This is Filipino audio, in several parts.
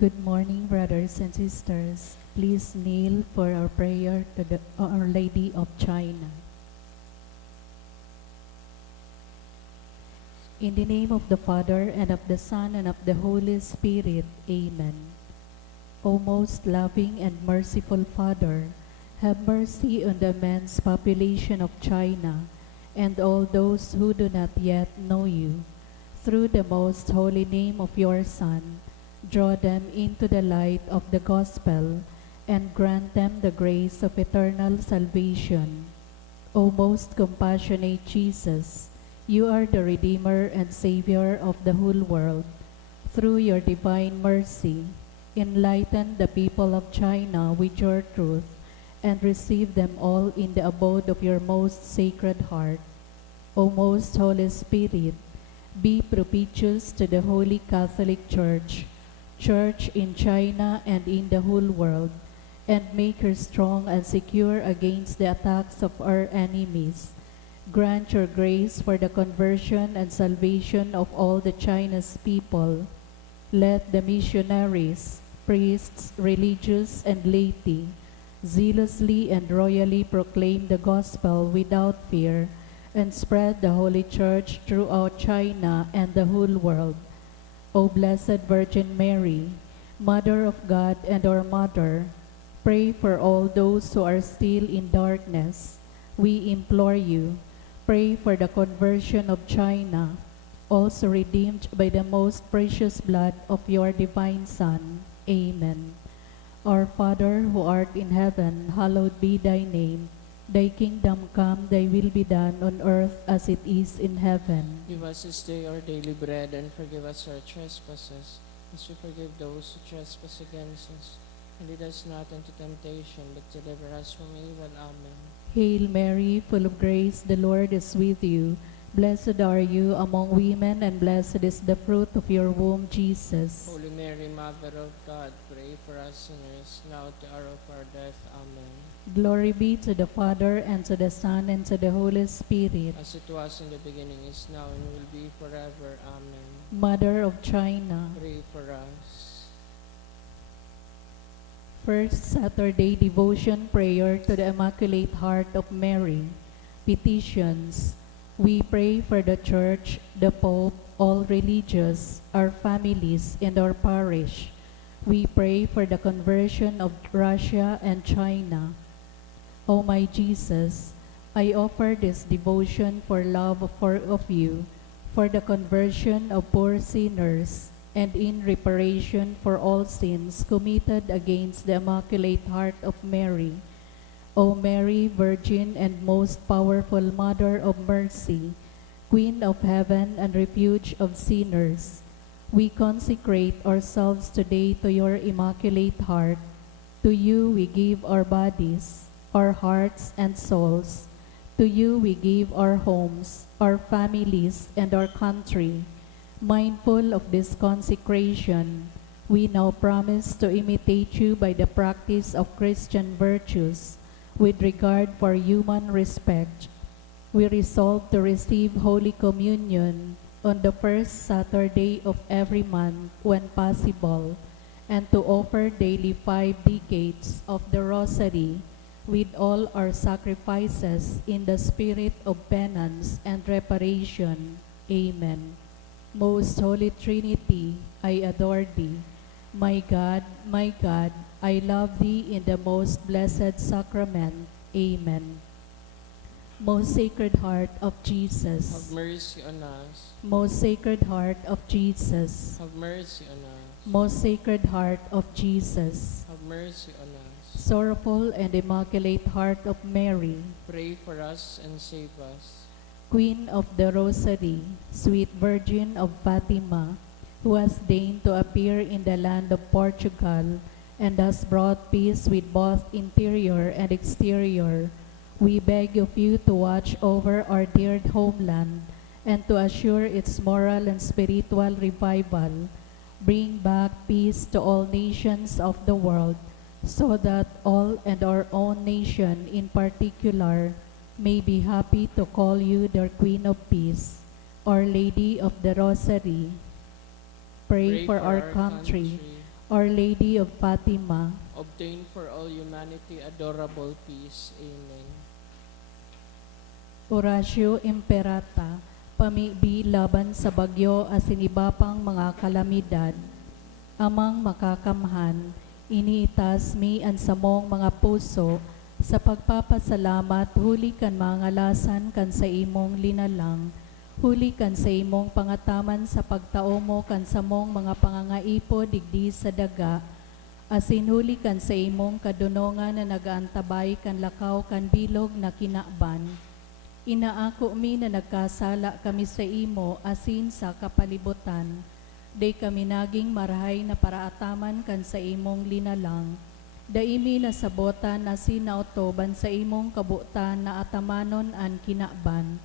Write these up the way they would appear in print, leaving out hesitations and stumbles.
Good morning, brothers and sisters. Please kneel for our prayer to Our Lady of China. In the name of the Father, and of the Son, and of the Holy Spirit. Amen. O most loving and merciful Father, have mercy on the immense population of China and all those who do not yet know you. Through the most holy name of your Son, draw them into the light of the gospel and grant them the grace of eternal salvation. O most compassionate Jesus, you are the Redeemer and Savior of the whole world. Through your divine mercy, enlighten the people of China with your truth and receive them all in the abode of your most sacred heart. O most Holy Spirit, be propitious to the Holy Catholic Church in China and in the whole world, and make her strong and secure against the attacks of our enemies. Grant your grace for the conversion and salvation of all the China's people. Let the missionaries, priests, religious, and laity zealously and royally proclaim the gospel without fear and spread the Holy Church throughout China and the whole world. O Blessed Virgin Mary, Mother of God and our Mother, pray for all those who are still in darkness. We implore you, pray for the conversion of China, also redeemed by the most precious blood of your divine Son. Amen. Our Father, who art in heaven, hallowed be thy name. Thy kingdom come, thy will be done on earth as it is in heaven. Give us this day our daily bread, and forgive us our trespasses, as we forgive those who trespass against us. And lead us not into temptation, but deliver us from evil. Amen. Hail Mary, full of grace, the Lord is with you. Blessed are you among women, and blessed is the fruit of your womb, Jesus. Holy Mary, Mother of God, pray for us sinners, now at the hour of our death. Amen. Glory be to the Father, and to the Son, and to the Holy Spirit. As it was in the beginning, is now, and will be forever. Amen. Mother of China, Pray for us. First Saturday Devotion Prayer to the Immaculate Heart of Mary. Petitions. We pray for the Church, the Pope, all religious, our families, and our parish. We pray for the conversion of Russia and China. O my Jesus, I offer this devotion for love of you, for the conversion of poor sinners, and in reparation for all sins committed against the Immaculate Heart of Mary. O Mary, Virgin and most powerful Mother of Mercy, Queen of Heaven and Refuge of sinners, we consecrate ourselves today to your Immaculate Heart. To you we give our bodies, our hearts and souls. To you we give our homes, our families, and our country. Mindful of this consecration, we now promise to imitate you by the practice of Christian virtues with regard for human respect. We resolve to receive Holy Communion on the first Saturday of every month when possible, and to offer daily 5 decades of the Rosary with all our sacrifices in the spirit of penance and reparation. Amen. Most Holy Trinity, I adore thee. My God, I love thee in the most blessed sacrament. Amen. Most Sacred Heart of Jesus. Have mercy on us. Most Sacred Heart of Jesus. Have mercy on us. Most Sacred Heart of Jesus. Have mercy on us. Sorrowful and Immaculate Heart of Mary, Pray for us and save us. Queen of the Rosary, Sweet Virgin of Fatima, who has deigned to appear in the land of Portugal and has brought peace with both interior and exterior, we beg of you to watch over our dear homeland and to assure its moral and spiritual revival. Bring back peace to all nations of the world, so that all and our own nation in particular may be happy to call you their Queen of Peace. Our Lady of the Rosary, pray for our country. Our Lady of Fatima, obtain for all humanity adorable peace. Amen. Oratio Imperata, pamibi laban sa bagyo asin iba pang mga kalamidad. Amang makakamhan, iniitas mi ang samong mga puso, sa pagpapasalamat huli kan mga lasan kan sa imong linalang, huli kan sa imong pangataman sa pagtao mo kan samong mga pangangaipo digdi sa daga, asin huli kan sa imong kadunongan na nagaantabay kan lakaw kan bilog na kinaban. Inaako mi na nagkasala kami sa imo asin sa kapalibutan, day kami naging marahay na paraataman kan sa imong linalang. Daimi na sabotan na sinautoban sa imong kabutan na atamanon an kinaban.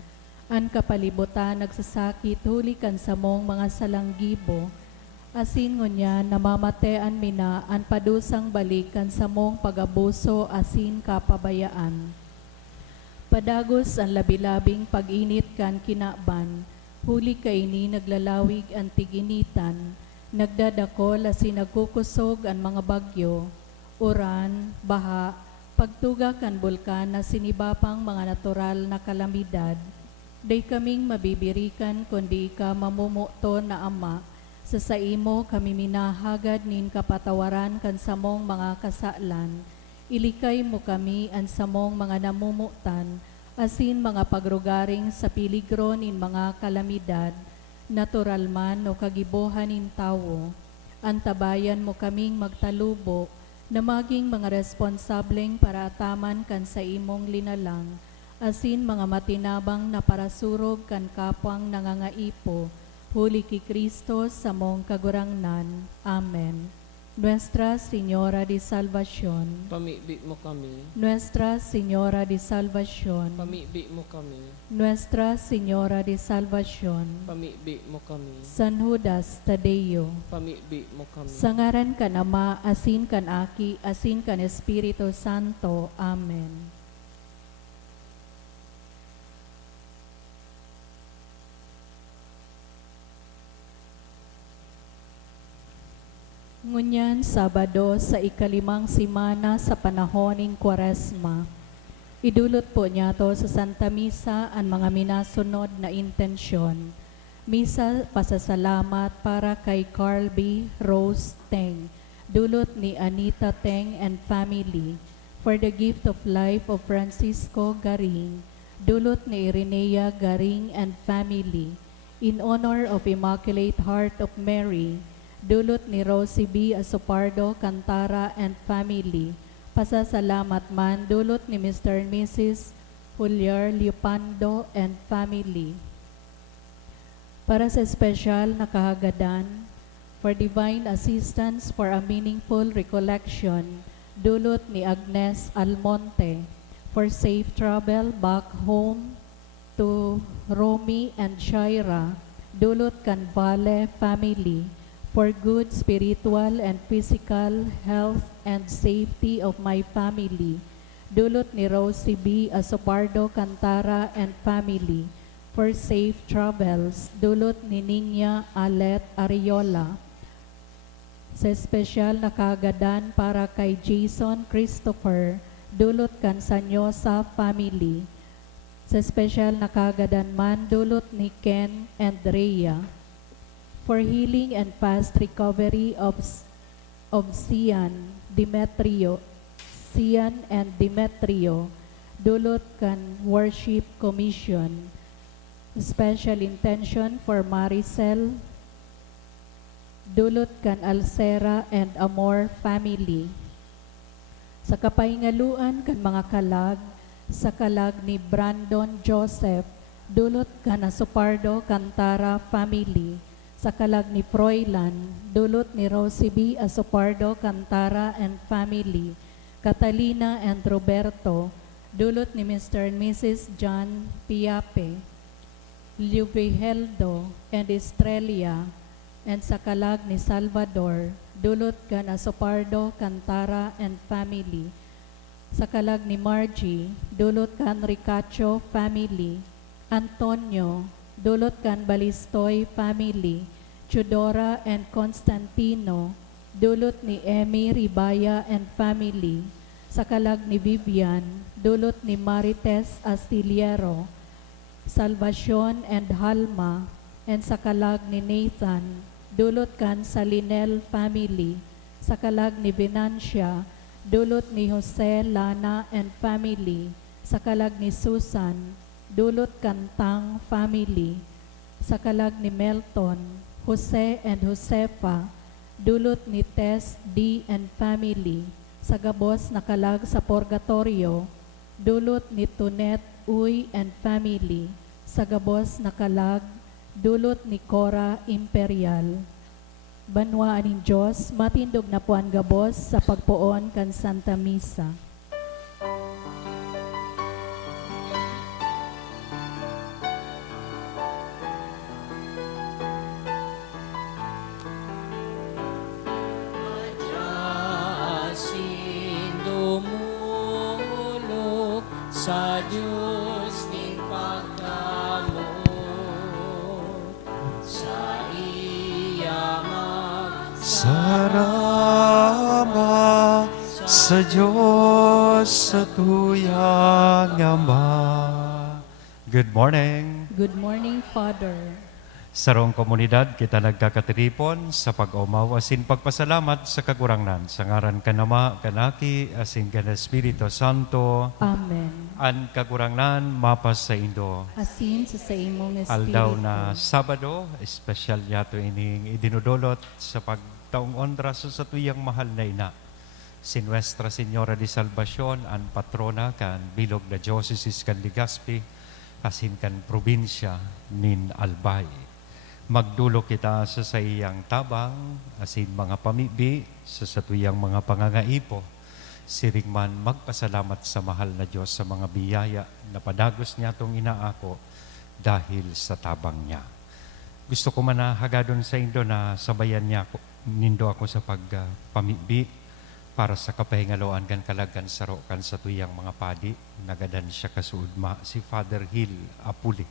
An kapalibutan nagsasakit huli kan sa mong mga salanggibo. Asin ngunya namamatean mina an padusang balikan sa mong pagabuso asin kapabayaan. Padagos ang labilabing pag-init kan kinaban. Huli kaini naglalawig ang tiginitan. Nagdadakol asin nagkukusog ang mga bagyo. Uran, baha, pagtuga kan bulkan na sinibapang mga natural na kalamidad. Day kaming mabibirikan kundi ka mamumuto na Ama, sa saimo kami minahagad nin kapatawaran kan samong mga kasalan. Ilikay mo kami ang samong mga namumutan, asin mga pagrugaring sa piligro nin mga kalamidad, natural man o kagibuhan nin tawo. Antabayan mo kaming magtalubo, na maging mga responsableng para ataman kan sa imong linalang, asin mga matinabang na parasurog kan kapwang nangangaipo, huli ki Kristo sa mong kagurangnan. Amen. Nuestra Señora de Salvación, Pamibi mo kami. Nuestra Señora de Salvación, Pamibi mo kami. Nuestra Señora de Salvación, Pamibi mo kami. San Judas Tadeo, Pamibi mo kami. sa ngaran kan Ama, asin kan Aki, asin kan Espiritu Santo. Amen. Ngunyan Sabado sa ikalimang simana sa panahoning Kwaresma, idulot po niya to sa Santa Misa ang mga minasunod na intensyon. Misa pasasalamat para kay Carl B. Rose Teng, dulot ni Anita Teng and family, for the gift of life of Francisco Garing, dulot ni Irenea Garing and family, in honor of Immaculate Heart of Mary, dulot ni Rosie B. Asopardo Cantara and family, pasasalamat man dulot ni Mr. and Mrs. Juliar Liupando and family. Para sa espesyal na kahagadan, for divine assistance for a meaningful recollection, dulot ni Agnes Almonte, for safe travel back home to Romy and Shaira, dulot kan Vale family, for good spiritual and physical health and safety of my family, dulot ni Rosie B. Asopardo Cantara and family, for safe travels, dulot ni Ninya Alet Ariola. Sa espesyal na kaagadan para kay Jason Christopher, dulot kan Sanyosa family. Sa espesyal na kaagadan man, dulot ni Ken and Rhea. For healing and fast recovery of Cian and Demetrio, dulot kan Worship Commission. Special intention for Maricel, dulot kan Alcera and Amor family. Sa kapahingaluan kan mga kalag, sa kalag ni Brandon Joseph, dulot kan Asopardo Cantara family. Sa kalag ni Froilan, dulot ni Rosie B. Asopardo Cantara and family. Catalina and Roberto, dulot ni Mr. and Mrs. John Piape. Luviheldo and Estrella, and sa kalag ni Salvador, dulot kan Asopardo Cantara and family. Sa kalag ni Margie, dulot kan Ricacho family. Antonio, dulot kan Balistoy family. Chudora and Constantino, dulot ni Emmy Ribaya and family, sa kalag ni Vivian, dulot ni Marites Astillero, Salvacion and Halma, and sa kalag ni Nathan, dulot kan sa Linel family, sa kalag ni Venancia, dulot ni Jose, Lana and family, sa kalag ni Susan, dulot kantang family, sa kalag ni Melton, Jose and Josefa, dulot ni Tess D and family, sa gabos na kalag sa Purgatorio, dulot ni Tunet Uy and family, sa gabos na kalag, dulot ni Cora Imperial. Banwaan ng Diyos, matindog na po ang gabos sa pagpuon kan Santa Misa. Asin dumulog sa Diyos ning pagkamot, sa iya Sarama sa Diyos sa tuyang Ama. Good morning. Good morning, Father. Sarong komunidad, kita nagkakatiripon sa pag-umaw asin pagpasalamat sa kagurangnan. Sa ngaran kanama, kanaki, asin kan Espiritu Santo, Amen. an kagurangnan mapas sa Indo. Asin sa imong Espiritu. Aldaw na Sabado, espesyal yato ining idinudulot sa pagtaong ondra sa tuyang mahal na ina. Si Nuestra Señora de Salvacion, an patrona kan bilog na diocese kan Legazpi, asin kan probinsya nin Albay. Magdulo kita sa iyang tabang, asin mga pamibi, sa tuyang mga pangangaipo. Siringman magpasalamat sa mahal na Diyos sa mga biyaya na padagos niya itong inaako dahil sa tabang niya. Gusto ko man na hagadon sa Indo na sabayan niya nindo ako sa pagpamibi para sa kapahingaloan kan kalagan saro kan sa tuyang mga padi. Nagadan siya kasuudma si Father Hill Apuli.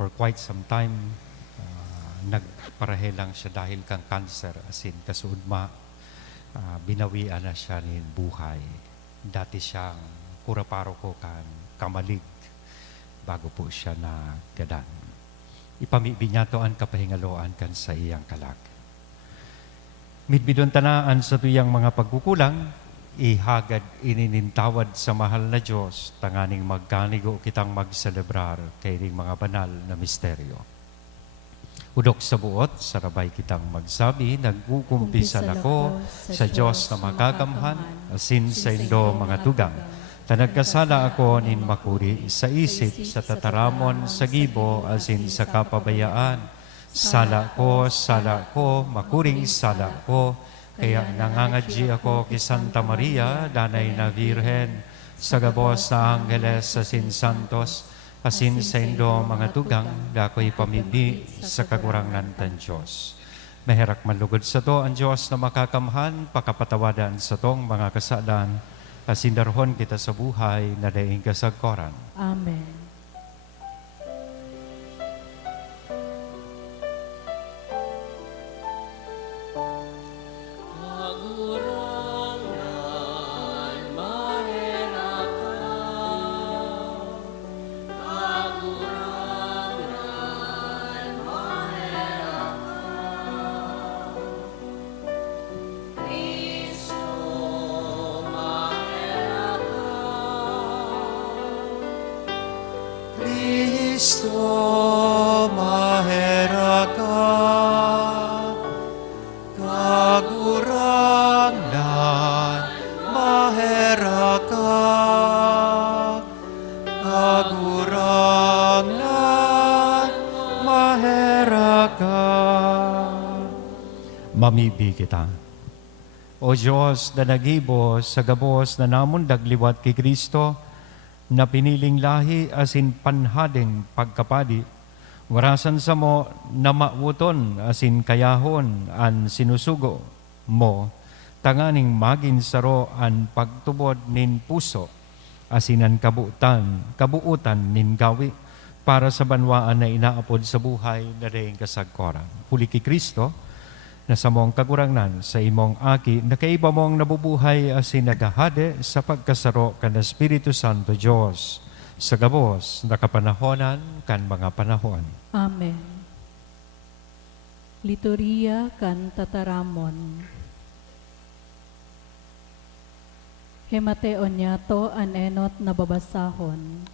For quite some time, nagparahelang siya dahil kang cancer, asin kasuudma, binawian na siya nin buhay. Dati siyang pura-paroko kan Kamalig bago po siya na gadan. Ipamibi niya to ang kapahingaloan kan sa iyang kalag. Midbidon tanaan sa tuyang mga pagkukulang, ihagad ininintawad sa mahal na Diyos, tanganing magkanigo kitang magselebrar kay ring mga banal na misteryo. Udok sa buot, sarabay kitang magsabi, nagkukumpisan ako sa Diyos na makakamhan, asin sa Indo mga tugang. Tanagkasala ako nin makuri sa isip, sa tataramon, sa gibo, asin sa kapabayaan. Sala ko, makuring sala ko, kaya nangangadji ako kay Santa Maria, danay na Virhen, sa gabos na Angeles asin Santos, asin sa Indo mga tugang, dako'y pamibi sa kagurangnan tan Diyos. Maherak manlugod sa to ang Diyos na makakamhan, pakapatawadan sa tong mga kasalan, asin darhon kita sa buhay na daing kasagkoran. Amen. Kristo, mahera ka, kagurangnan, mahera ka, kagurangnan, mahera ka. Mamibi kita. O Diyos na nagibo sa gabos na namundag liwat kay Kristo, na piniling lahi asin panhadeng pagkapadi, warasan sa mo na mauton asin kayahon an sinusugo mo, tanganing magin saro an pagtubod nin puso, asin an kabuutan nin gawi, para sa banwaan na inaapod sa buhay na daing kasagkoran. Huli ki Kristo, na sa mong kagurangnan sa imong aki, na kaiba mong nabubuhay asin nagahade sa pagkasaro kan Espiritu Santo Diyos, sa gabos, nakapanahonan kan mga panahon. Amen. Liturgia kan tataramon. Himateo niyato an enot na babasahon.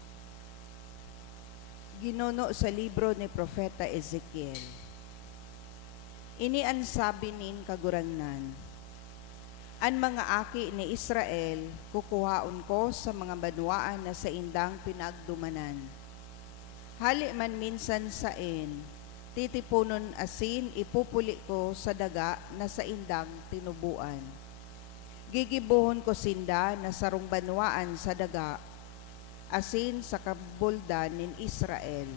Ginuno sa libro ni Propeta Ezekiel. Ini ang sabi nin kagurangnan, an mga aki ni Israel, kukuhaon ko sa mga banwaan na sa indang pinagdumanan. Hali man minsan sain, titipunon asin ipupuli ko sa daga na sa indang tinubuan. Gigibuhon ko sinda na sarong banwaan sa daga, asin sa kabuldan nin Israel.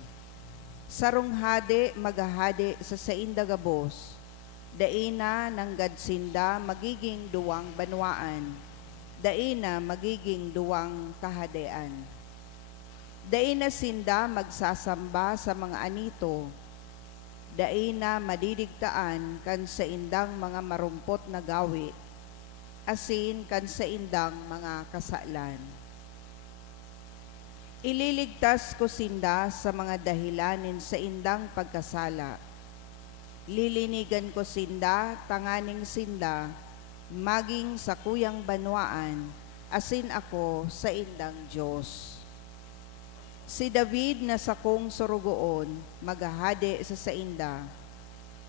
Sarong hade magahade sa saindagabos, daina ng gadsinda magiging duwang banwaan, daina magiging duwang kahadean. Daina sinda magsasamba sa mga anito, daina madidigtaan kan sa indang mga marumpot na gawi, asin kan sa indang mga kasalan. Ililigtas ko sinda sa mga dahilanin sa indang pagkasala. Lilinigan ko sinda, tanganing sinda, maging sa kuyang banwaan, asin ako sa indang Diyos. Si David na sakong surugoon, magahade sa sainda,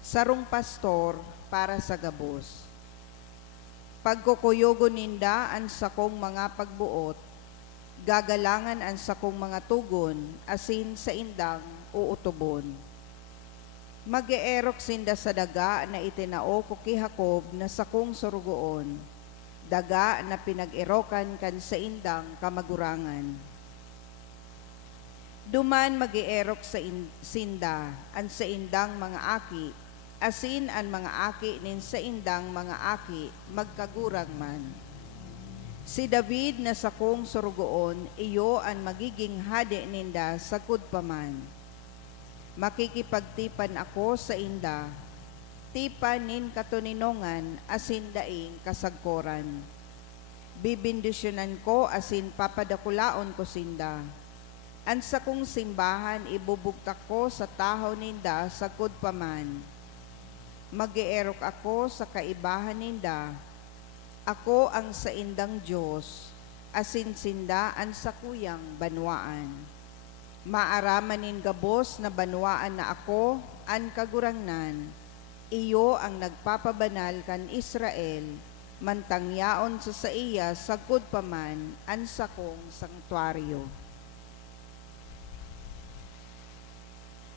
sarong pastor para sa gabos. Pagkukuyogo ninda ang sakong mga pagbuot, gagalangan ang sakong mga tugon, asin sa indang uutubon. Mag-eerok sinda sa daga na itinao ko kay Jacob na sakong surugoon, daga na pinag-erokan kan sa indang kamagurangan. Duman mag-eerok sa sinda, ang sa indang mga aki, asin ang mga aki nin sa indang mga aki, magkagurang man. Si David na sakong surugoon, iyo ang magiging hade ninda sa kudpaman. Makikipagtipan ako sa inda, tipan nin katuninongan, asin daing kasagkoran. Bibindisyonan ko asin papadakulaon ko sinda. Ang sakong simbahan ibubugtak ko sa tahaw ninda sa kudpaman. Mag-eerok ako sa kaibahan ninda, ako ang sa indang Diyos, asin sinda ang sa kuyang banwaan. Maaramanin gabos na banwaan na ako, ang kagurangnan, iyo ang nagpapabanal kan Israel, mantangyaon sa iya sa kudpaman, ang sakong sanktuaryo.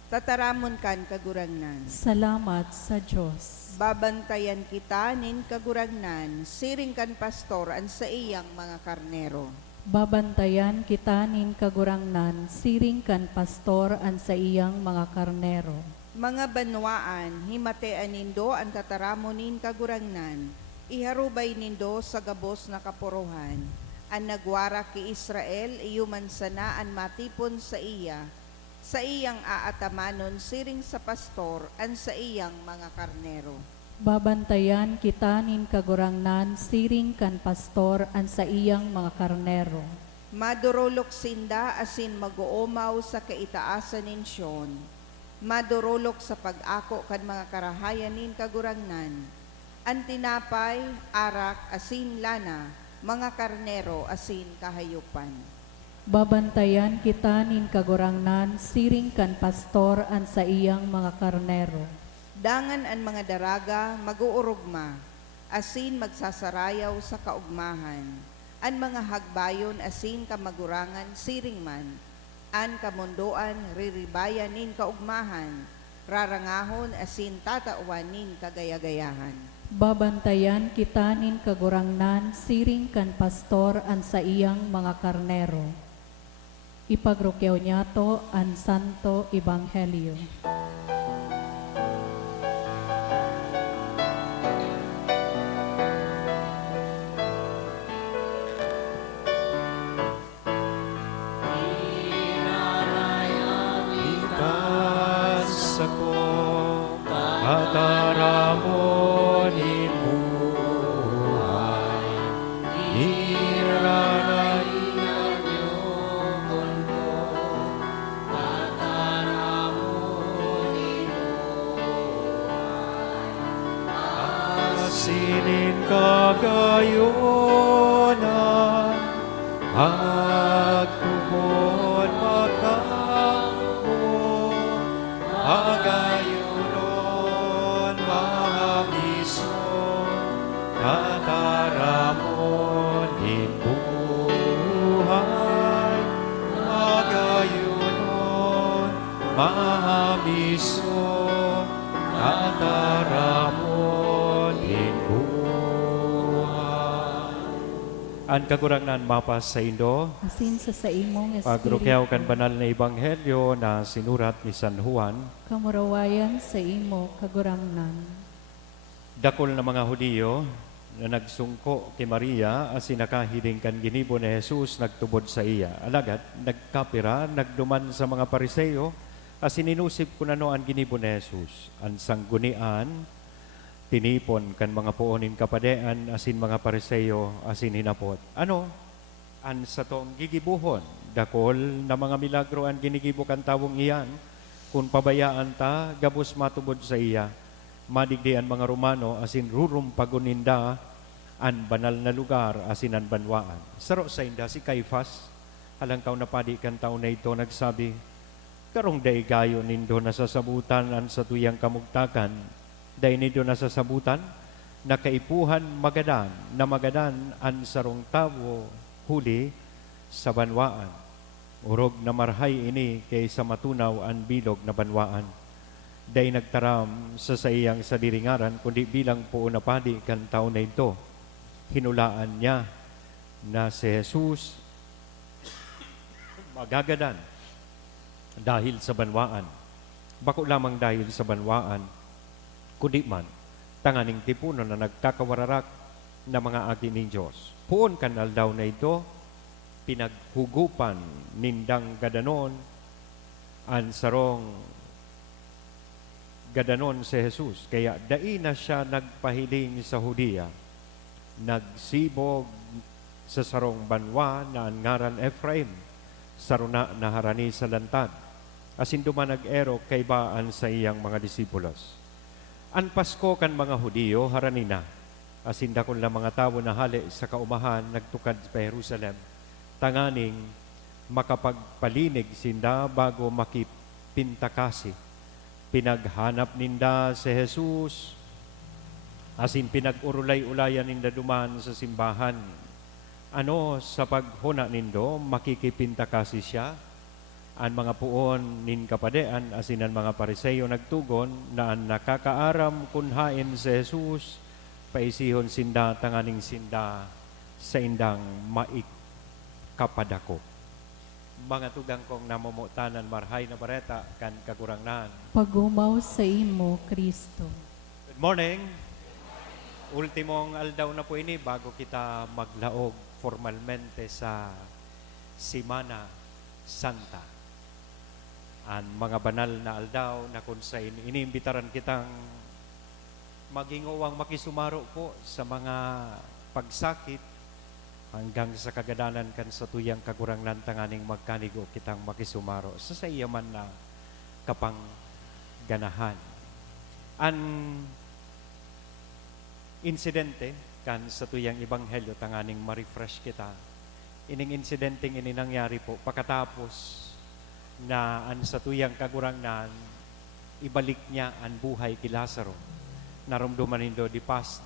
Tataramon kan kagurangnan. Salamat sa Diyos. Babantayan kita nin kagurangnan, siring kan pastor an sa iyang mga karnero. Babantayan kita nin kagurangnan, siring kan pastor an sa iyang mga karnero. Mga banwaan, himatean nindo ang tataramo nin kagurangnan, iharubay nindo sa gabos na kapuruhan. Ang nagwara ki Israel, iyuman sana ang matipon sa iyang aatamanon siring sa pastor an sa iyang mga karnero. Babantayan kita nin kagurangnan, siring kan pastor an sa iyang mga karnero. Madurulok sinda asin mag-uumaw sa kaitaasan nin Siyon. Madurulok sa pag-ako kan mga karahayan nin kagurangnan. Ang tinapay, arak, asin lana, mga karnero asin kahayupan. Babantayan kita nin kagurangnan, siring kan pastor an sa iyang mga karnero. Dangan ang mga daraga mag-uurugma, asin magsasarayaw sa kaugmahan. Ang mga hagbayon asin kamagurangan siring man, an kamundoan riribayan nin kaugmahan, rarangahon asin tatauan nin kagayagayahan. Babantayan kita nin kagurangnan, siring kan pastor an sa iyang mga karnero. Ipagrukyaw niya to ang Santo Ebanghelyo. Ikas ako, kataramo Hagtubod magkamo, agayunon mahamiso, kataramon buhay, agayunon mahamiso, kataramon buhay. Ang kagurangnan mapas sa Indo, Asin sa imong pagrukyaw kan espiritu, banal na ebanghelyo na sinurat ni San Juan, kamurawayan sa imo kagurangnan. dakol na mga Hudiyo na nagsungko kay Maria asin nakahiling kan ginibo ni Jesus nagtubod sa iya. Alagad, nagkapira, nagduman sa mga Pariseo, asin inusip ko na no ang ginibo ni Jesus. Ang sanggunian, tinipon kan mga puonin kapadean, asin mga Pariseo, asin hinapot. Ano? An sa tong gigibuhon, dakol na mga milagro ang ginigibo kan tawong iyan, kung pabayaan ta, gabos matubod sa iya, madigdi ang mga Romano, asin rurumpaguninda an banal na lugar, asin an banwaan. Saro sa inda si Caiphas, halangkaw na padi kan taon na ito, nagsabi, karong day gayo nindo nasasabutan an sa tuyang kamugtakan, day nindo nasasabutan, nakaipuhan magadan, na magadan an sarong tawo huli sa banwaan. Urog na marhay ini kay sa matunaw an bilog na banwaan. Day nagtaram sa iyang sa diringaran, kundi bilang po na padi kan taon na ito. Hinulaan niya na si Jesus magagadan dahil sa banwaan. Bako lamang dahil sa banwaan, kundi man tanganing tipuno na nagkakawararak na mga agi ng Diyos. Puon kanal daw na ito, pinaghugupan nindang gadanon an sarong gadanon si Jesus. Kaya dai na siya nagpahiling sa Hudiya, nagsibog sa sarong banwa na ang ngaran Ephraim, saruna na harani sa lantad. Asin duman nag-ero kay baan sa iyang mga disipulos. An Pasko kan mga Hudiyo harani na. Asin dakon lang mga tawo na hali sa kaumahan nagtukad sa Jerusalem, tanganing makapagpalinig sinda bago makipintakasi. Pinaghanap ninda si Jesus, asin pinag-urulay-ulayan ninda duman sa simbahan. Ano sa paghuna nindo, makikipintakasi siya. Ang mga puon nin kapadean, asin ang mga Pariseo nagtugon na ang nakakaaram kunhain si Jesus, paisihon sinda, tanganing sinda sa indang maikapadako. Mga tugang kong namumutanan marhay na bareta kan kagurangnan. Pagumaw sa imo, Kristo. Good morning. Ultimong aldaw na po ini bago kita maglaog formalmente sa Semana Santa. Ang mga banal na aldaw na kung sa iniimbitaran kitang magingowang makisumaro po sa mga pagsakit hanggang sa kagadanan kan sa tuyang kagurangnan tanganing magkanigo kitang makisumaro sa iyaman na kapang ganahan. An insidente kan sa tuyang ebanghelyo tanganing ma-refresh kita. Ining insidenteng ini nangyari po pagkatapos na an sa tuyang kagurangnan ibalik niya ang buhay kay Lazaro. Naramdaman nindo di past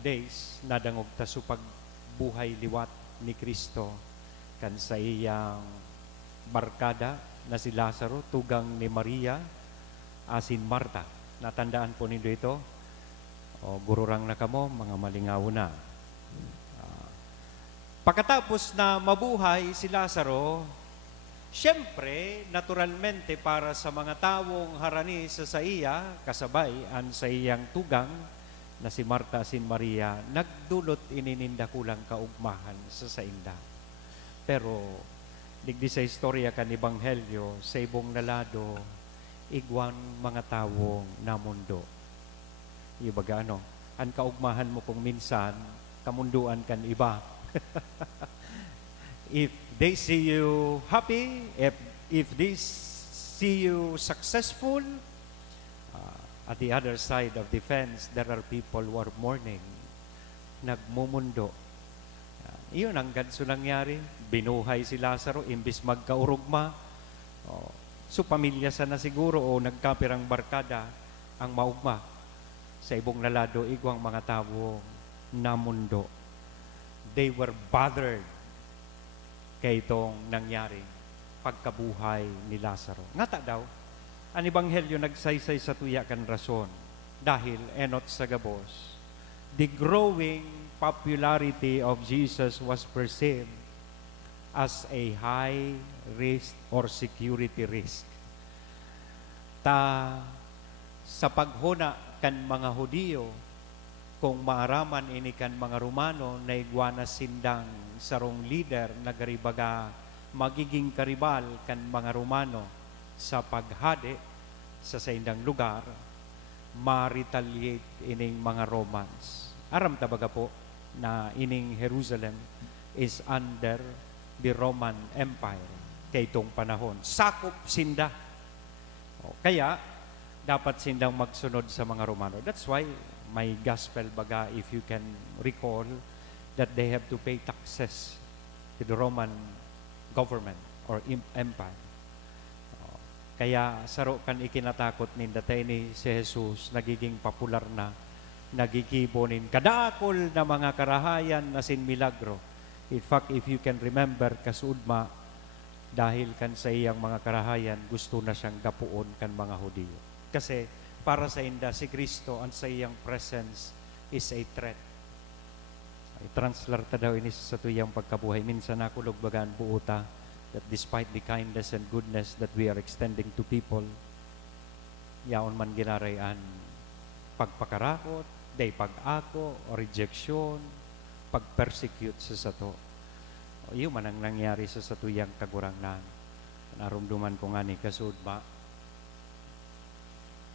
days nadangog ta supag buhay liwat ni Kristo kan sa iyang barkada na si Lazaro tugang ni Maria asin Marta. Natandaan po nindo ito. O gururang na kamo mga malingaw na. Pagkatapos na mabuhay si Lazaro, siyempre, naturalmente para sa mga tawong harani sa iya, kasabay an sa iyang tugang na si Marta sin Maria, nagdulot inininda kulang kaugmahan sa inda. Pero, digdi sa istorya kan Ebanghelyo, sa ibong nalado, igwan mga tawong namundo. Ibaga ano, ang kaugmahan mo kung minsan, kamunduan kan iba. If they see you happy, if they see you successful, at the other side of the fence, there are people who are mourning, nagmumundo. Iyon ang ganso nangyari. Binuhay si Lazaro, imbis magkaurugma. Oh, so pamilya sana siguro o nagkapirang barkada ang maugma. Sa ibong lalado, igwang mga tao na mundo. They were bothered kay itong nangyari pagkabuhay ni Lazaro. Ngata daw, ang Ebanghelyo nagsaysay sa tuya kan rason dahil enot sa gabos. The growing popularity of Jesus was perceived as a high risk or security risk. Sa paghuna kan mga Hudiyo, kung maaraman ini kan mga Romano na igwana sindang sarong leader na garibaga magiging karibal kan mga Romano sa paghade sa saindang lugar, ma-retaliate ining mga Romans. Aram tabaga po na ining Jerusalem is under the Roman Empire kay itong panahon. Sakop sinda. Kaya, dapat sindang magsunod sa mga Romano. That's why may gospel baga, if you can recall, that they have to pay taxes to the Roman government or empire. Kaya saro kan ikinatakot nindatay ni si Jesus, nagiging popular na, nagigibonin kadakol na mga karahayan na sin milagro. In fact, if you can remember, kasudma, dahil kan sa iyang mga karahayan, gusto na siyang gapuon kan mga Hudiyo. Kasi para sa inda, si Kristo, ang sa iyang presence is a threat. I-translarta daw ini sa tuyang pagkabuhay. Minsan ako lugbagan buuta that despite the kindness and goodness that we are extending to people, yaon man ginarayan pagpakarakot, day pag-ako, o rejection, pag-persecute sa sato. Iyon man ang nangyari sa satuyang kagurangnan. Narumduman ko nga ni kasud ba,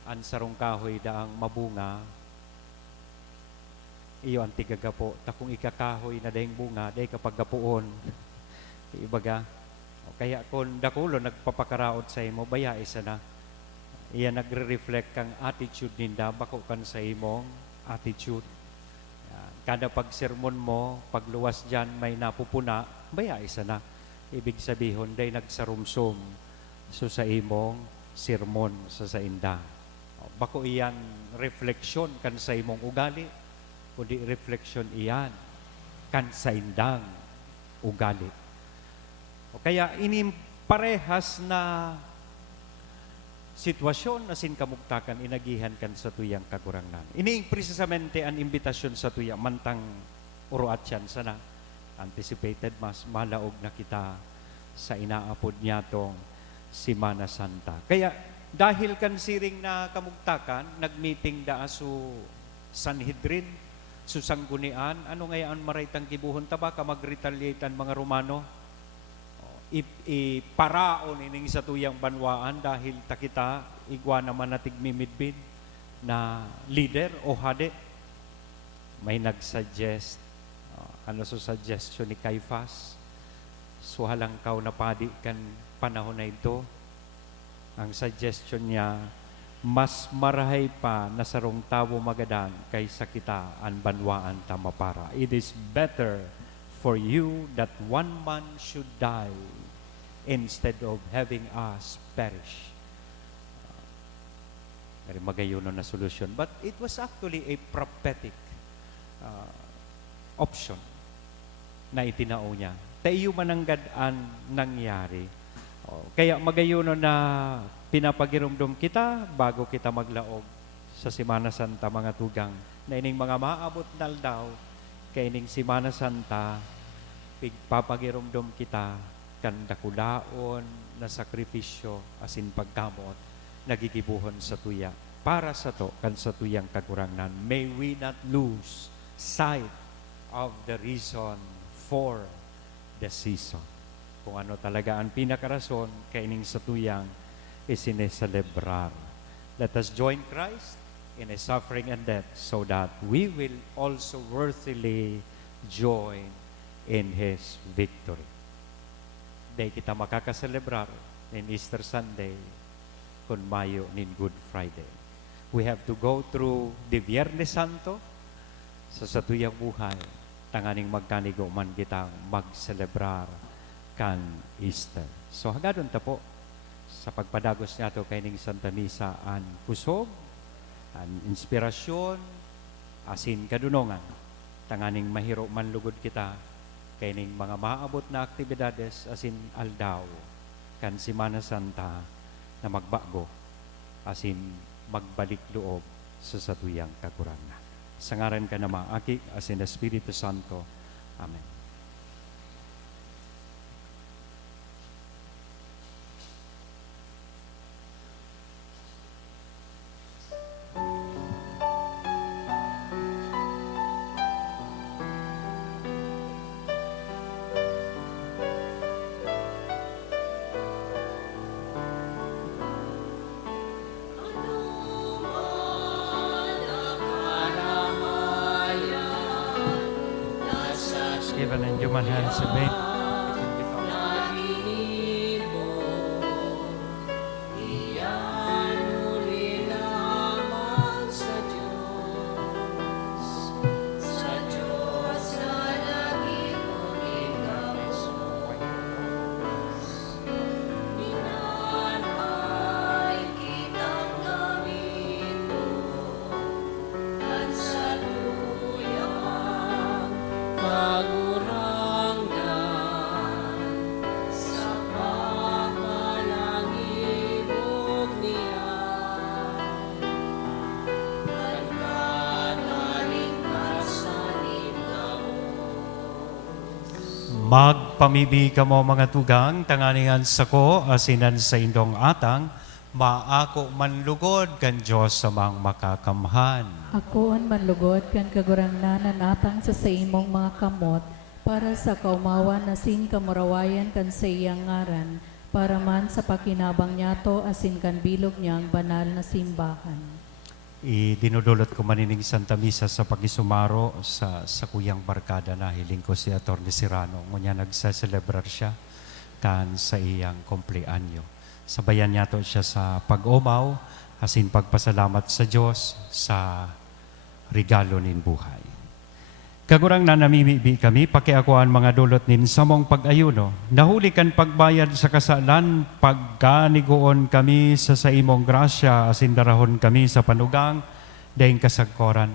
ang sarong kahoy daang mabunga, iyo ang tigagapo. Takong ikakahoy na dahing bunga, dahi kapag gapuon. Ibaga, kaya kung dakulo nagpapakaraot sa imo, baya isa na. Iya nagre-reflect kang attitude ninda, bako kan sa imong attitude. Kada pagsermon mo, pagluwas dyan, may napupuna, baya isa na. Ibig sabihin, dahi nagsarumsum so sa imong sermon sa sainda. Bako iyan refleksyon kan sa imong ugali, kundi refleksyon iyan kan sa indang ugali. Kaya ini parehas na sitwasyon na sinkamugtakan inagihan kan sa tuyang kagurangnan. Ini precisamente ang imbitasyon sa tuya mantang uruat yan sana anticipated mas malaog na kita sa inaapod niya tong Semana Santa. Kaya dahil kan siring na kamugtakan, nagmeeting da su Sanhedrin, su sanggunian, ano ngayaan maraytang kibuhon taba ka mag-retaliate ang mga Romano? Iparaon ining sa tuyang banwaan dahil takita igwa naman na tigmimidbid na leader o hade. May nagsuggest, suggestion ni Caiaphas, so halangkaw na padi kan panahon na ito. Ang suggestion niya, mas marahay pa na sarong tawo magadan kaysa kita ang banwaan tamapara. It is better for you that one man should die instead of having us perish. Very magayuno na solution. But it was actually a prophetic option na itinao niya. Tayo mananggad ang nangyari. Kaya magayuno na pinapagirumdum kita bago kita maglaog sa Semana Santa mga tugang na ining mga maabot naldaw kay ining Semana Santa pagpapagirumdum kita kan dakulaon na sakripisyo asin pagkamot nagigibuhon sa tuya para sa to kan sa tuyang kagurangnan. May we not lose sight of the reason for the season. Kung ano talaga ang pinakarason kaining sa tuyang isineselebrar. Let us join Christ in His suffering and death so that we will also worthily join in His victory. Day kita makakaselebrar in Easter Sunday kung Mayo nin Good Friday. We have to go through the Viernes Santo sa satuyang buhay. tanganing magkanigo man kitang magselebrar kan Easter. So hagadon ta po sa pagpadagos niya to kay ning Santa Misa an kusog, an inspirasyon, asin kadunongan. Tanganing mahiro man lugod kita kay ning mga maabot na aktibidades asin aldaw kan Semana Santa na magbago asin magbalik loob sa satuyang kakurangan. Sa ngaran ka na maakik asin Espiritu Santo. Amen. Given in human hands and made. Magpamibi ka mo mga tugang, tanganingan sa ko, asinan sa indong atang, maako manlugod kan Diyos sa mang makakamhan. Akoon manlugod kan kagurangnanan atang sa imong mga kamot, para sa kaumawan asin kamurawayan kan sa iyang ngaran, para man sa pakinabang niyato asin kan bilog niyang banal na simbahan. Dinudulot ko manining Santa Misa sa pagisumaro sa kuyang barkada na hiling ko si Atty. Serrano. Ngunya nagsaselebrar siya kan sa iyang kumpleanyo. Sabayan niya to siya sa pag-umaw, asin pagpasalamat sa Diyos sa regalo nin buhay. Kagurang na namimibi kami, pakiakuan mga dulot nin samong pag-ayuno. Nahuli kan pagbayad sa kasalan, pagkanigoon kami sa imong grasya, asin darahon kami sa panugang, dahing kasagkoran.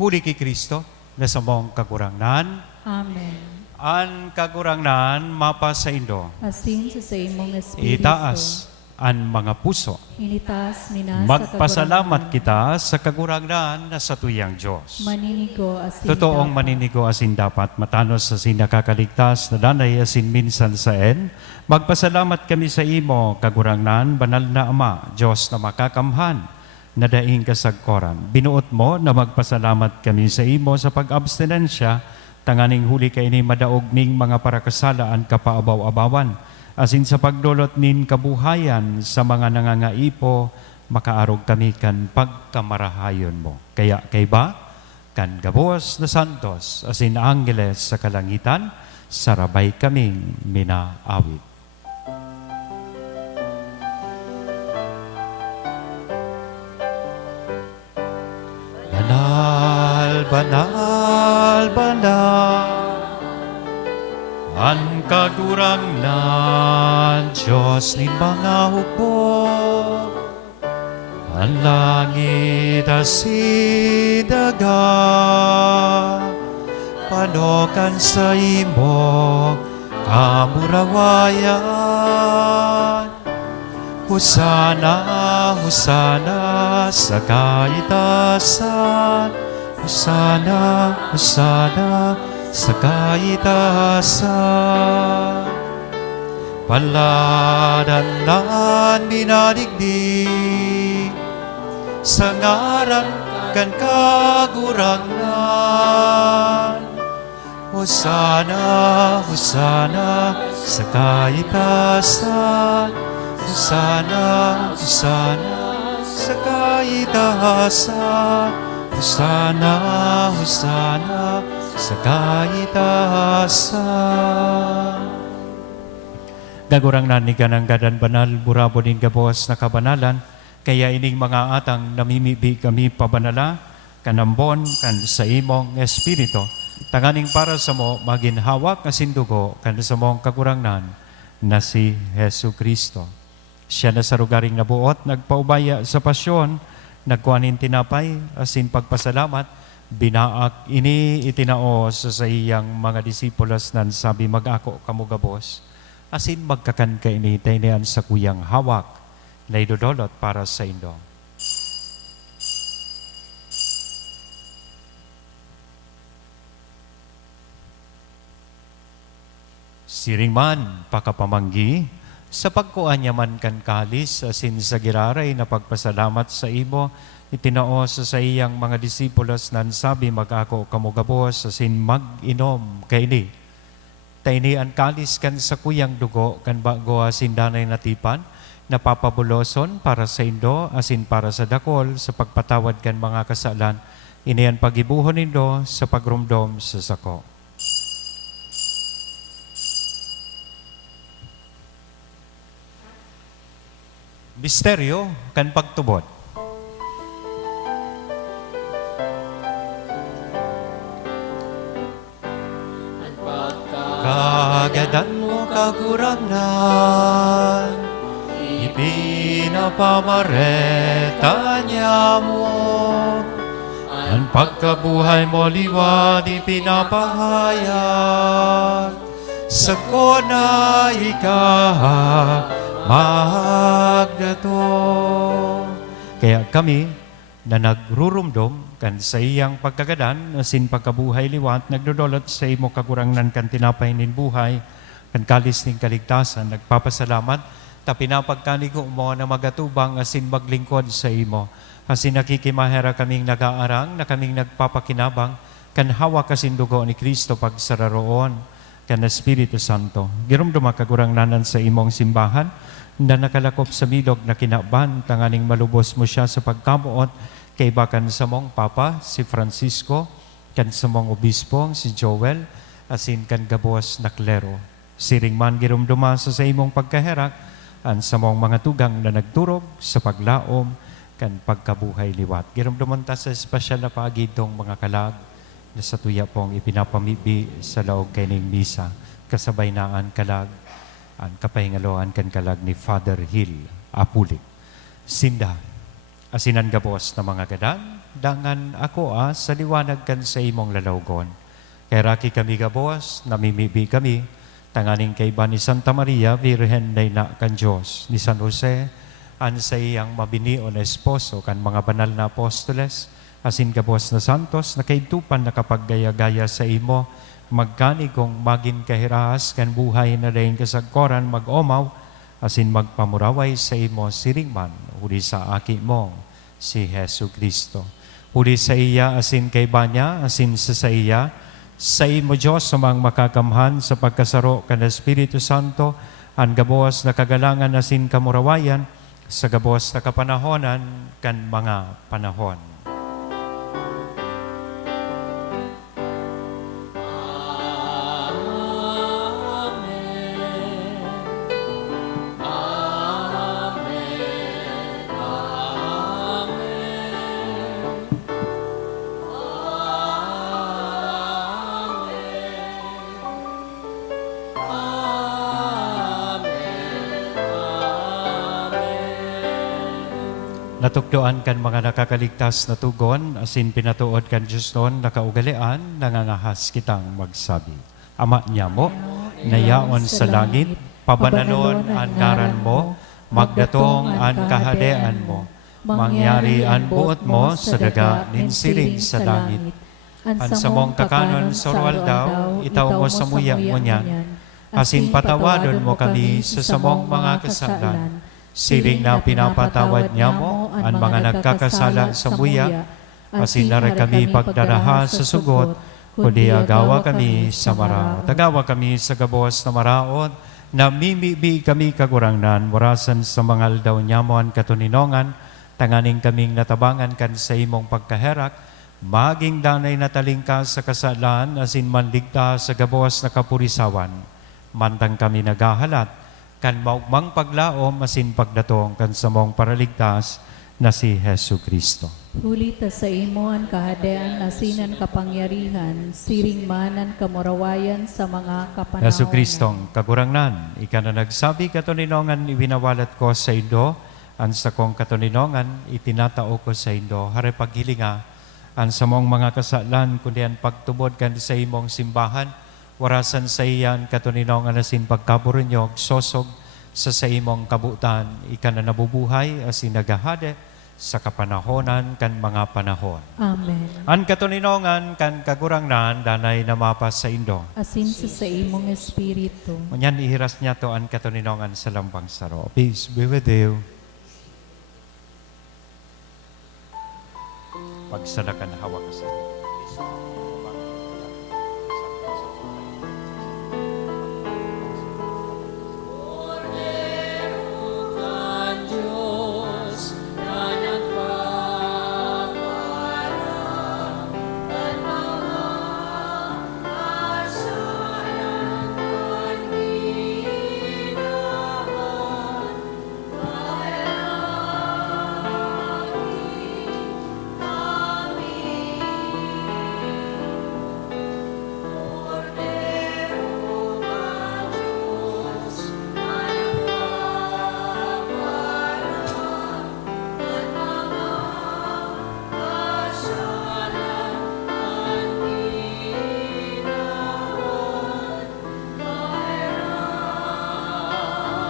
Huli kay Kristo, na samong kagurangnan. Amen. An kagurangnan, mapa sa indo. Asin sa imong espiritu. Itaas an mga puso. Initas mina Magpasalamat kita sa kagurangnan na sa tuyang Diyos. Maninigo asin Totoong dapat. maninigo asin dapat matanos sa sinakakaligtas na danay asin minsan sa en. Magpasalamat kami sa imo, kagurangnan, banal na Ama, Diyos na makakamhan, na daing kasagkoran. Binuot mo na magpasalamat kami sa imo sa pag-abstinensya, tanganing huli kay ni madaog ming mga parakasalaan kapaabaw-abawan, asin sa pagdulot nin kabuhayan sa mga nangangaipo, makaarog kami kan pagkamarahayon mo. Kaya kay ba, kan gabos na santos, asin angeles sa kalangitan, sarabay kaming minaawit. Banal, banal, banal, ang kagurangnan, Diyos ni mga hukbo, ang langit asidaga, panokan sa imo, kamurawayan. Husana, Husana sa kaitasan, Husana, Husana sa kaitasan. Paladanlan binadigdig sa ngaran kan kagurangnan. Hosana, Hosana sa kaitasan, Hosana, Hosana sa kaitasan, Hosana, Hosana sa kaitasan. Gagurang nani ka ng gadan banal, burabo din gabos na kabanalan, kaya ining mga atang namimibi kami pabanala, kanambon, kan sa imong espiritu, Tanganing para sa mo, maginhawak na sindugo, kan sa mong kagurangnan, na si Hesu Kristo. Siya na sa lugaring nabuot, nagpaubaya sa pasyon, nagkuhanin tinapay, asin pagpasalamat, binaak ini itinao sa iyang mga disipulos nan sabi mag-ako kamugabos, asin magkakan ka ini taynian sa kuyang hawak, na idodolot para sa indo. Siring man, pakapamanggi, sa pagkuan niya man kan kalis, asin sa giraray na pagpasalamat sa imo, itinao sa iyang mga disipulos nan sabi mag-ako kamugabos, asin mag-inom kaini. Taini ang kalis kan sa kuyang dugo, kan bago asin danay natipan, napapabuloson para sa indo, asin para sa dakol, sa pagpatawad kan mga kasalan, iniyan pagibuhon nindo sa pagrumdom sa sako. Misteryo kan pagtubod. Kagadan mo kagurangan, ipinapamareta niya mo. Ang pagkabuhay mo liwan ipinapahayag, sa kona magdato. Kaya kami na nagrurumdom kan sa iyang pagkagadan, asin pagkabuhay liwat, nagdodolot sa imo kagurangnan kan tinapay nin buhay, kan kalis ning kaligtasan, nagpapasalamat, ta pinapagkanigo mo na magatubang asin maglingkod sa imo. Asin nakikimahera kaming nag-aarang, na kaming nagpapakinabang, kan hawak asin dugo ni Kristo pagsararoon, kan Espiritu Santo. Girumduma kagurangnanan sa imong simbahan, na nakalakop sa milog na kinaban, tanganing malubos mo siya sa pagkamuot, kay bakan sa mong Papa, si Francisco, kan sa mong Obispo, si Joel, asin kan gabos na klero. Siring man girumduma sa imong pagkaherak, an sa mong mga tugang na nagturog sa paglaom, kan pagkabuhay liwat. Girumduman ta sa espesyal na paagidong mga kalag, na sa tuya pong ipinapamibi sa laog kaining misa, kasabay naan kalag, ang kapahingaloan kan kalag ni Father Hill Apulik. Sinda, asinan gabos na mga gadan, dangan ako sa liwanag kan sa imong lalawgon. Kaya raki kami gabos, namimibi kami, tanganing kay ba ni Santa Maria, Virgen na kan Diyos, ni San Jose, an sa iyang mabinio na esposo, kan mga banal na apostoles, asin gabos na santos, na kaitupan na kapaggaya-gaya sa imo, magkani kong magin kahirahas kan buhay na dahin kasagkoran mag-omaw, asin magpamuraway sa imo siringman, huli sa aki mo, si Hesu Kristo. Huli sa iya, asin kay banya, asin sa iya, sa imo Diyos sumang makakamhan sa pagkasaro kan Espiritu Santo, ang gabos na kagalangan asin kamurawayan, sa gabos na kapanahonan kan mga panahon. Natukdoan kan mga nakakaligtas na tugon, asin pinatuod kan Diyos noon, nakaugalian, nangangahas kitang magsabi. Ama niya mo, nayaon sa langit, pabanalon ang ngaran mo, magdatong ang kahadean mo, mangyari ang buot mo sa daga ninsiring sa langit. Ang samong kakanon sa ruwal daw, itaw mo sa muya mo niyan, asin patawadon mo kami sa samong mga kasalan, siring na pinapatawad niya mo ang mga nagkakasala sa muya, asin na rin kami pagdaraha sa sugot, kundi agawa kami sa maraot. Agawa kami sa gabos na maraot, na mimibi kami kagurangnan, warasan sa mga aldaw niya mo ang katuninongan, tanganing kaming natabangan kan sa imong pagkaherak, maging danay natalingka sa kasalan, asin manligta sa gabos na kapurisawan, mantang kami nagahalat, kan maugmang paglaom asin pagdatong kan sa mong paraligtas na si Hesu Kristo. Huli ta sa imo ang kahadean asinan kapangyarihan, siring manan kamurawayan sa mga kapanahon. Yesu Kristong kagurangnan, ika na nagsabi katuninongan ibinawalat ko sa Indo, ang sa kong katuninongan itinatao ko sa Indo, hare paghilinga, ang sa mong mga kasalan, kundi ang pagtubod kan sa imong simbahan, warasan sa iyan katuninongan asin pagkaburunyog, sosog sa imong kabutan, ika na nabubuhay asin nagahade, sa kapanahonan kan mga panahon. Amen. Ang katuninongan kan kagurangnan danay namapas sa Indo. Asin sa imong espiritu. Manyan ihiras niya to ang katuninongan sa lambang saro. Peace be with you. Pagsalakan hawak ka sa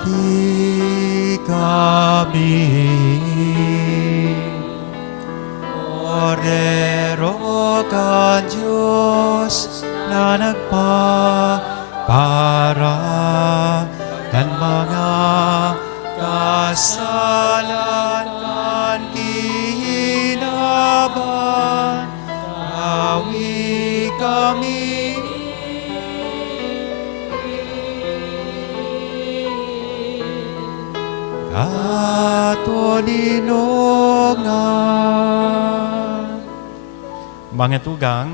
Di kami Cordero ka Diyos na nagpapara ng mga kasalan kan kinaban, awi kami. Katulinongan. Mga tugang,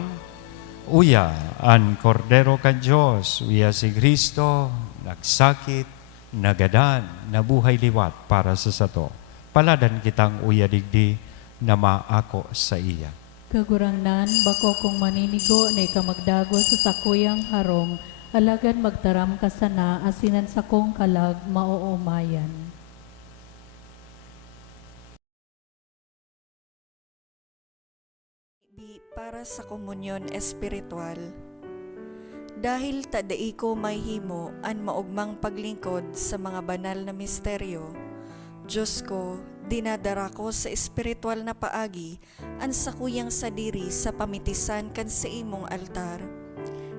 uya ang kordero ka Diyos, uya si Kristo, nagsakit, nagadan, nabuhay liwat para sa sato. Paladan kitang uya digdi na maako sa iya. Kagurangnan, bako kung maninigo na ikamagdago sa sakuyang harong, alagan magtaram ka sana, asinan sa kong kalag, mauumayan. Para sa komunyon espiritual. Dahil tadai ko may himo an maugmang paglingkod sa mga banal na misteryo, Diyos ko, dinadara ko sa espiritual na paagi an sakuyang sadiri sa pamitisan kan sa imong altar.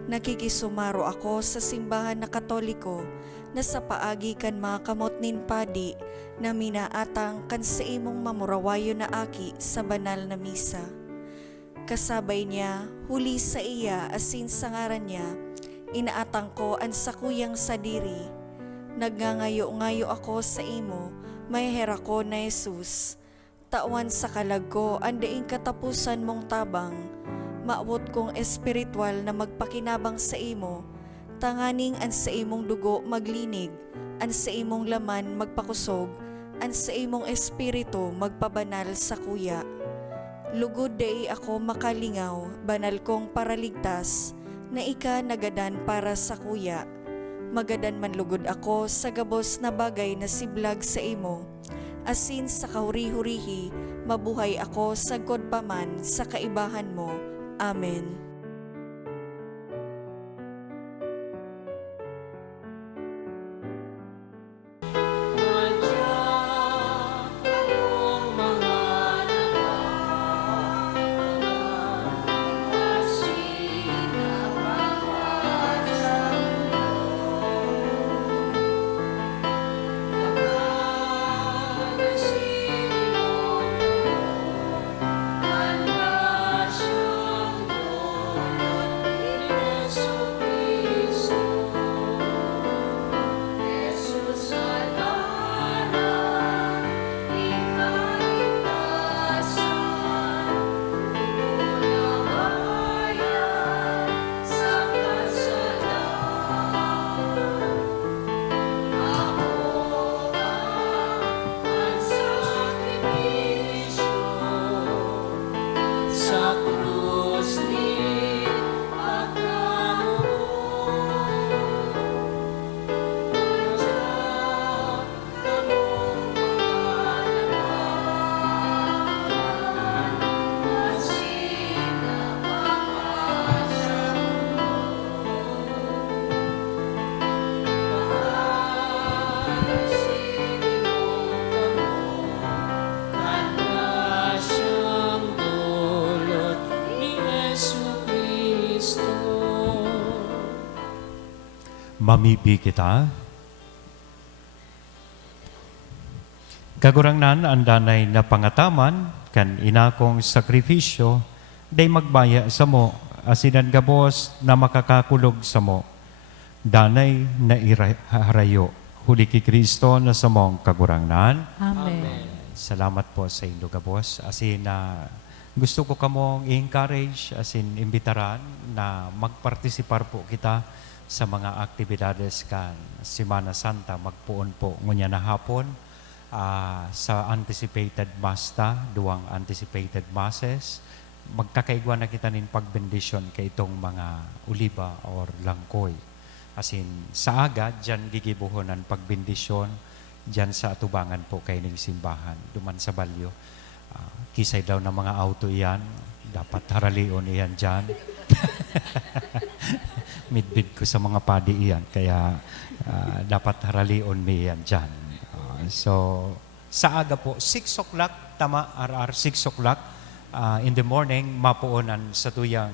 Nakikisumaro ako sa simbahan na Katoliko na sa paagi kan mga kamot nin padi na minaatang kan sa imong mamurawayo na aki sa banal na misa. Kasabay niya, huli sa iya asin sa ngaran niya, inaatang ko ang sakuyang sadiri. Nagngangayo-ngayo ako sa imo, may hera ko na Jesus. Tawan sa kalag ko, andaing katapusan mong tabang. Maawot kong espiritual na magpakinabang sa imo, tanganing an sa imong dugo maglinig, an sa imong laman magpakusog, an sa imong espiritu magpabanal sa kuya. Lugod day ako makalingaw, banal kong paraligtas, na ika nagadan para sa kuya. Magadan man lugod ako sa gabos na bagay na siblag sa imo. Asin sa kahuri-hurihi, mabuhay ako sa godpaman sa kaibahan mo. Amen. Mamibi kita. Kagurangnan ang danay na pangataman, kan inakong sakripisyo, day magbaya sa mo, asinan gabos na makakakulog sa mo. Danay na harayo, huli ki Kristo na sa mong kagurangnan. Amen. Salamat po sa inyo gabos. Asin na gusto ko kamong i-encourage, asin imbitaran na magpartisipar po kita sa mga aktibidades kan Semana Santa. Magpuon po ngunya na hapon sa anticipated masta, duwang anticipated masses. Magkakaigwa na kita nin pagbendisyon kay itong mga uliba or langkoy. Asin sa aga, dyan gigibuhon ang pagbendisyon, dyan sa atubangan po kay ning simbahan. Duman sa balyo. Kisay daw ng mga auto iyan, dapat haralion iyan dyan. Midbid ko sa mga padi iyan, kaya dapat haralion mi iyan dyan. So, sa aga po, 6 o'clock, tama, 6 o'clock in the morning, mapuonan sa tuyang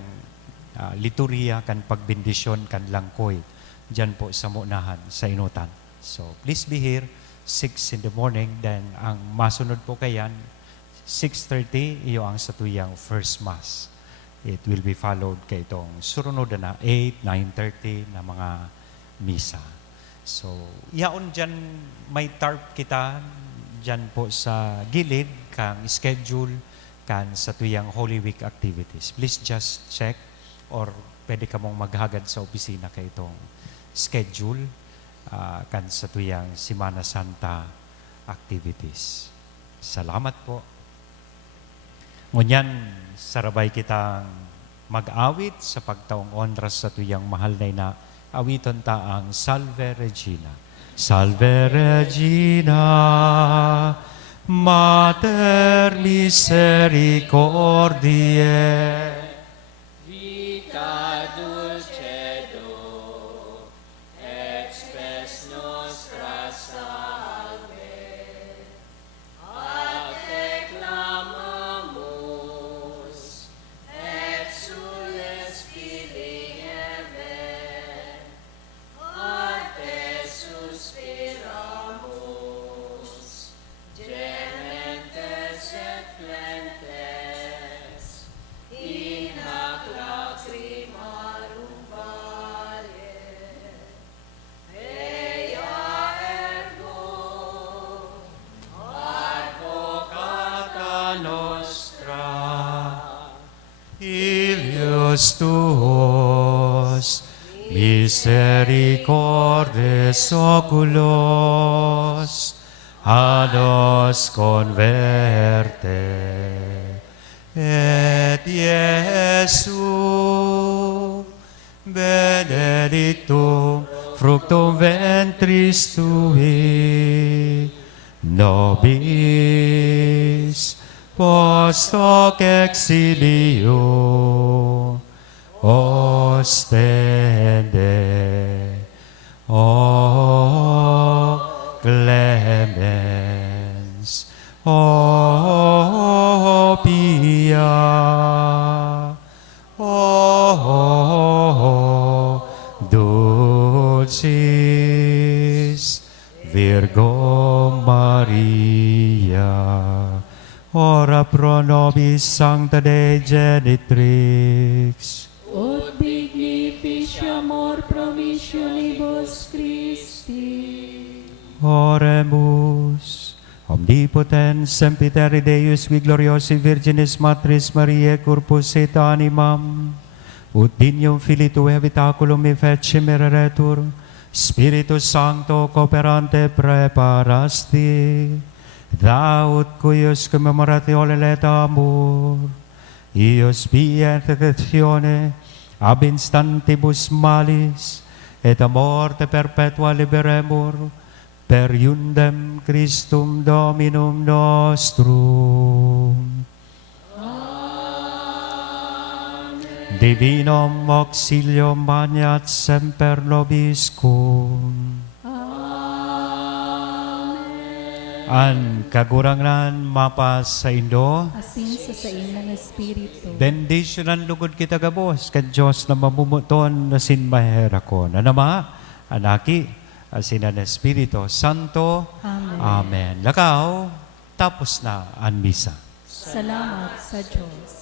liturya kan pagbendisyon kan langkoy. Diyan po sa munahan, sa inutan. So, please be here, 6 in the morning. Then, ang masunod po kayan, 6:30, iyo ang sa tuyang first mass. It will be followed kay itong surunod na 8, 9:30 na mga misa. So, yaon dyan, may tarp kita dyan po sa gilid, kang schedule, kan sa tuyang Holy Week activities. Please just check or pwede ka mong maghagad sa opisina kay itong schedule kan sa tuyang Semana Santa activities. Salamat po. Ngunyan, sarabay kitang mag-awit sa pagtaong onras sa tuyang mahal na awiton ta ang Salve Regina. Salve Regina, Mater Misericordiae, Vita dulcedo, expes nostra salve, ad te clamamus, exules Filii Heaven, ad te suspiramus, gementes et flentes, in hac lacrimarum valle. Ea ergo, advocata nostra, Filius tuos, misericordes oculos, a nos converte, et Iesu, benedictum fructum ventris tui, nobis post hoc exilio ostende, o clemens, o pia, o dulcis Virgo Maria, ora pro nobis sancta Dei genitrix, Ut dignificiamur promissionibus Christi. oremus. Omnipotens sempiteri Deus, vi gloriosi Virginis Matris Mariae, corpus et animam, ut dignum Filii Tuae habitaculum me feci mereretur, Spiritus Sancto cooperante preparasti, Daut cuius commemoratione letamur, ius pia intercessione ab instantibus malis, et a morte perpetua liberemur, per iundem Christum Dominum nostrum. Amen. Divinum auxilium magnat semper nobiscum. An kagurangnan mapas sa Indo, Asin sa ng Espiritu. bendition ang lugod kita gabos, kan Diyos na mamumuton na sinmahera ko. Na nama, Anaki, asinan ng Espiritu Santo. Amen. Amen. Lakaw, tapos na ang misa. Salamat sa Diyos.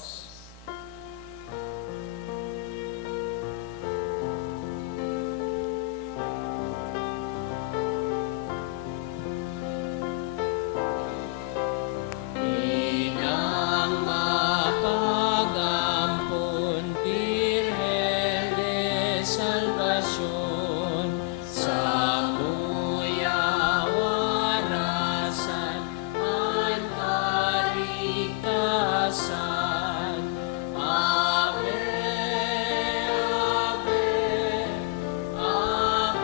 Inang mapagampun, Birhen de Salvacion, sa warasan at kaligtasan. Ave, Ave, Ave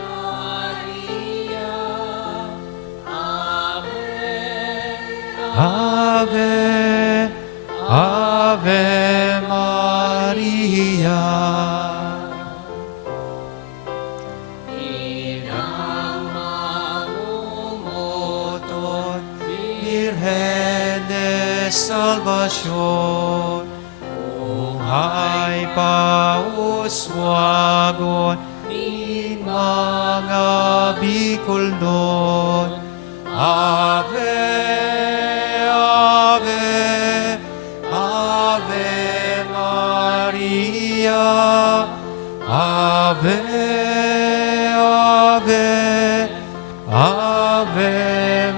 Maria. Ave, Ave Maria. Inang Moton, Virgen de Salvacion, buhay pauswagon, in mga bikol nun. Ave, Ave, Ave Maria. Ave, Ave, Ave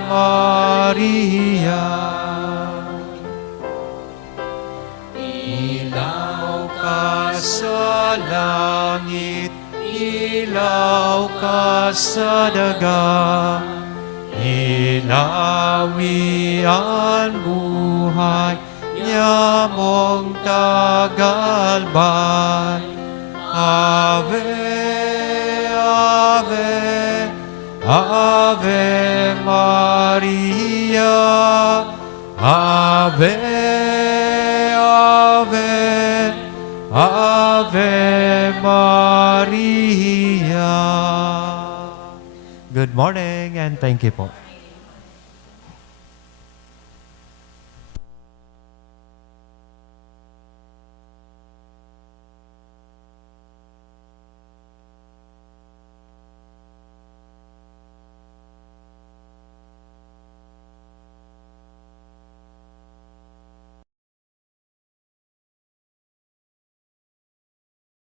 Maria. Ilaw ka sa langit, ilaw ka sa daga, ilawi ang buhay, nyamong tagalbay. Ave, Ave, Ave Maria. Ave, Ave, Ave Maria. Good morning and thank you po.